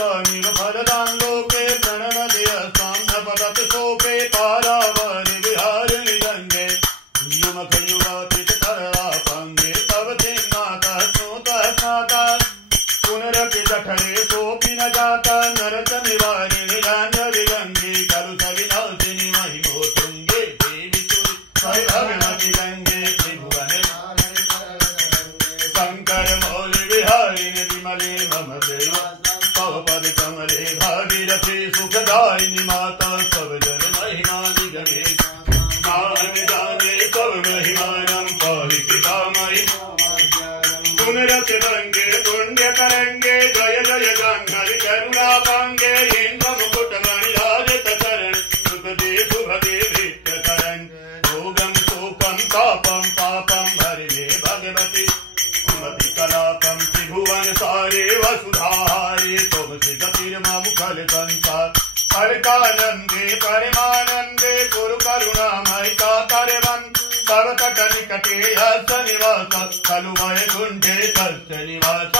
निव फलदां लोके प्रणनदि अस्तां न पतति सोपे पारावारि विहारिणि गङ्गे युमखयुवातित तरलापङ्गे तव चिन्नातः स्नुतः स्नातः पुनरपि जठरे सोऽपि न जातः नरक निवारिणि गान्धरि गङ्गे कलुषविनाशिनि महिमोत्तुङ्गे देवि भगवति गङ्गे त्रिभुवने शङ्कर मौलि विहारिणि विमले मम देव तव पद कमले भागीरथी सुखदायिनि माता तव जन महिमा निगमे नाम जाने तव महिमानं पाहि पितामही पुनरपि गङ्गे पुण्य तरङ्गे जय जय गङ्गरि करुणापाङ्गे इन्द्र मुकुटमणि राजत चरण सुखदे शुभदे भृत्यकरन् भोगं शोकं तापं पापं हरिणे भगवति कुमति कलापं त्रिभुवन सारे वसुधाहारे तुमसि गतिर्ममुखल संसार हरकानन्दे परमानन्दे गुरु करुणामय कातरवन् तव तट निकटे हस्त निवास खलु वैकुण्ठे तस्य निवास